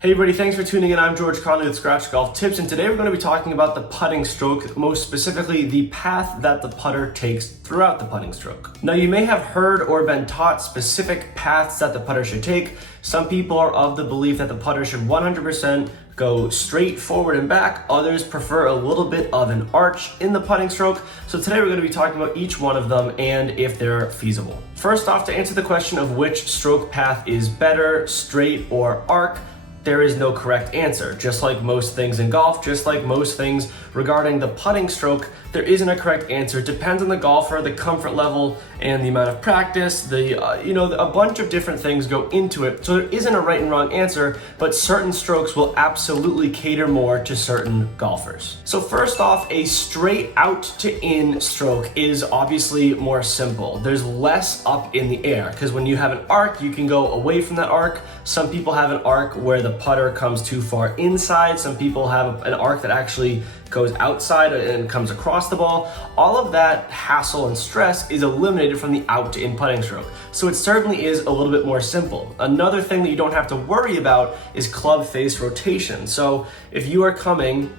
Hey everybody, thanks for tuning in. I'm George Conley with Scratch Golf Tips, and today we're going to be talking about the putting stroke, most specifically the path that the putter takes throughout the putting stroke. Now, you may have heard or been taught specific paths that the putter should take. Some people are of the belief that the putter should 100% go straight forward and back. Others prefer a little bit of an arch in the putting stroke. So today we're going to be talking about each one of them and if they're feasible. First off, to answer the question of which stroke path is better, straight or arc, there is no correct answer. Just like most things in golf, just like most things regarding the putting stroke, there isn't a correct answer. It depends on the golfer, the comfort level, and the amount of practice. A bunch of different things go into it. So there isn't a right and wrong answer, but certain strokes will absolutely cater more to certain golfers. So first off, a straight out to in stroke is obviously more simple. There's less up in the air because when you have an arc, you can go away from that arc. Some people have an arc where the putter comes too far inside. Some people have an arc that actually goes outside and comes across the ball. All of that hassle and stress is eliminated from the out to in putting stroke. So it certainly is a little bit more simple. Another thing that you don't have to worry about is club face rotation. So if you are coming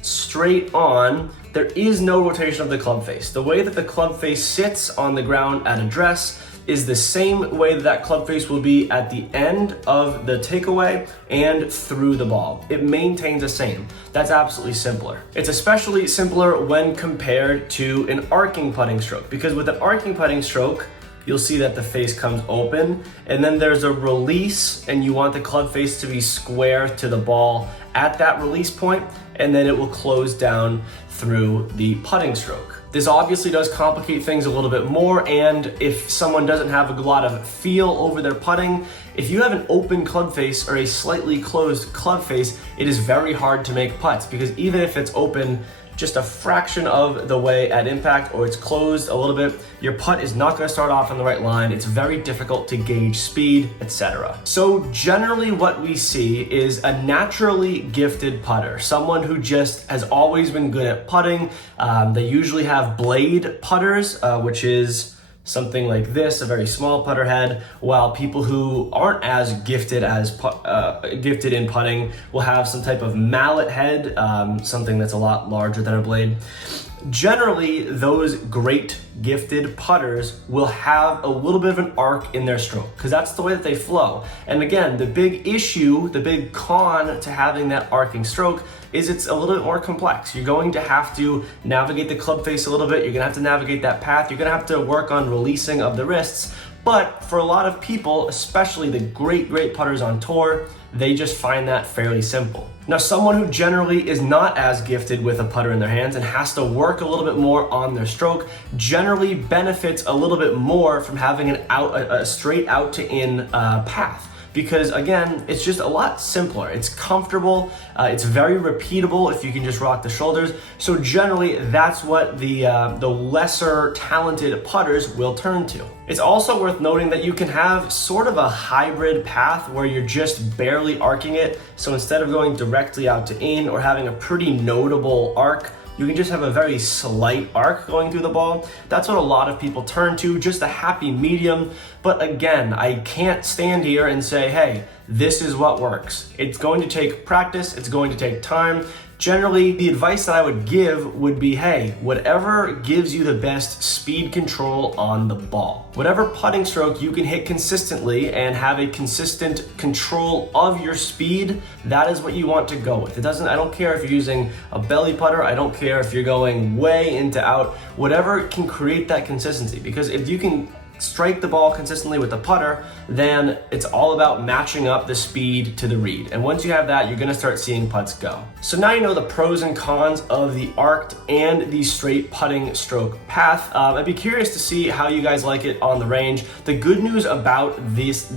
straight on, there is no rotation of the club face. The way that the club face sits on the ground at address is the same way that club face will be at the end of the takeaway and through the ball. It maintains the same. That's absolutely simpler. It's especially simpler when compared to an arcing putting stroke, because with an arcing putting stroke, you'll see that the face comes open and then there's a release and you want the club face to be square to the ball at that release point, and then it will close down through the putting stroke. This obviously does complicate things a little bit more, and if someone doesn't have a lot of feel over their putting, if you have an open club face or a slightly closed club face, it is very hard to make putts, because even if it's open just a fraction of the way at impact or it's closed a little bit, your putt is not going to start off on the right line. It's very difficult to gauge speed, etc. So generally what we see is a naturally gifted putter, someone who just has always been good at putting. They usually have blade putters, which is something like this, a very small putter head, while people who aren't as gifted gifted in putting will have some type of mallet head, something that's a lot larger than a blade. Generally, those great gifted putters will have a little bit of an arc in their stroke because that's the way that they flow. And again, the big issue, the big con to having that arcing stroke is it's a little bit more complex. You're going to have to navigate the club face a little bit. You're gonna have to navigate that path. You're gonna have to work on releasing of the wrists. But for a lot of people, especially the great putters on tour, they just find that fairly simple. Now, someone who generally is not as gifted with a putter in their hands and has to work a little bit more on their stroke generally benefits a little bit more from having a straight out to in path. Because again, it's just a lot simpler. It's comfortable, it's very repeatable if you can just rock the shoulders. So generally, that's what the lesser talented putters will turn to. It's also worth noting that you can have sort of a hybrid path where you're just barely arcing it. So instead of going directly out to in or having a pretty notable arc, you can just have a very slight arc going through the ball. That's what a lot of people turn to, just a happy medium. But again, I can't stand here and say, hey, this is what works. It's going to take practice, it's going to take time. Generally, the advice that I would give would be, hey, whatever gives you the best speed control on the ball. Whatever putting stroke you can hit consistently and have a consistent control of your speed, that is what you want to go with. I don't care if you're using a belly putter, I don't care if you're going way into out, whatever can create that consistency. Because if you can strike the ball consistently with the putter, then it's all about matching up the speed to the read. And once you have that, you're gonna start seeing putts go. So now you know the pros and cons of the arced and the straight putting stroke path. I'd be curious to see how you guys like it on the range. The good news about this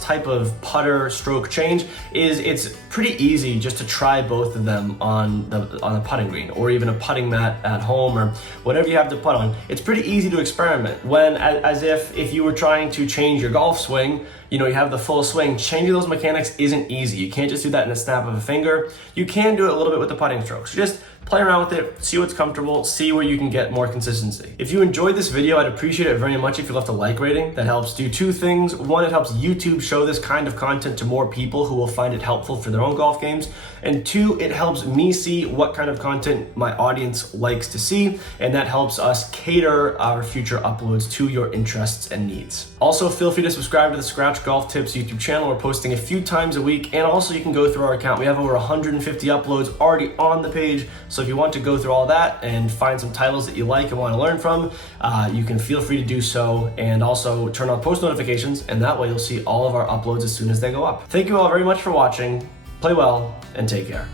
type of putter stroke change is it's pretty easy just to try both of them on a putting green or even a putting mat at home or whatever you have to putt on. It's pretty easy to experiment. As if you were trying to change your golf swing, you have the full swing, changing those mechanics isn't easy. You can't just do that in a snap of a finger. You can do it a little bit with the putting stroke. So just play around with it, see what's comfortable, see where you can get more consistency. If you enjoyed this video, I'd appreciate it very much if you left a like rating. That helps do two things. One, it helps YouTube show this kind of content to more people who will find it helpful for their own golf games. And two, it helps me see what kind of content my audience likes to see, and that helps us cater our future uploads to your interests and needs. Also, feel free to subscribe to the Scratch Golf Tips YouTube channel. We're posting a few times a week, and also you can go through our account. We have over 150 uploads already on the page, so if you want to go through all that and find some titles that you like and want to learn from, you can feel free to do so, and also turn on post notifications, and that way you'll see all of our uploads as soon as they go up. Thank you all very much for watching. Play well and take care.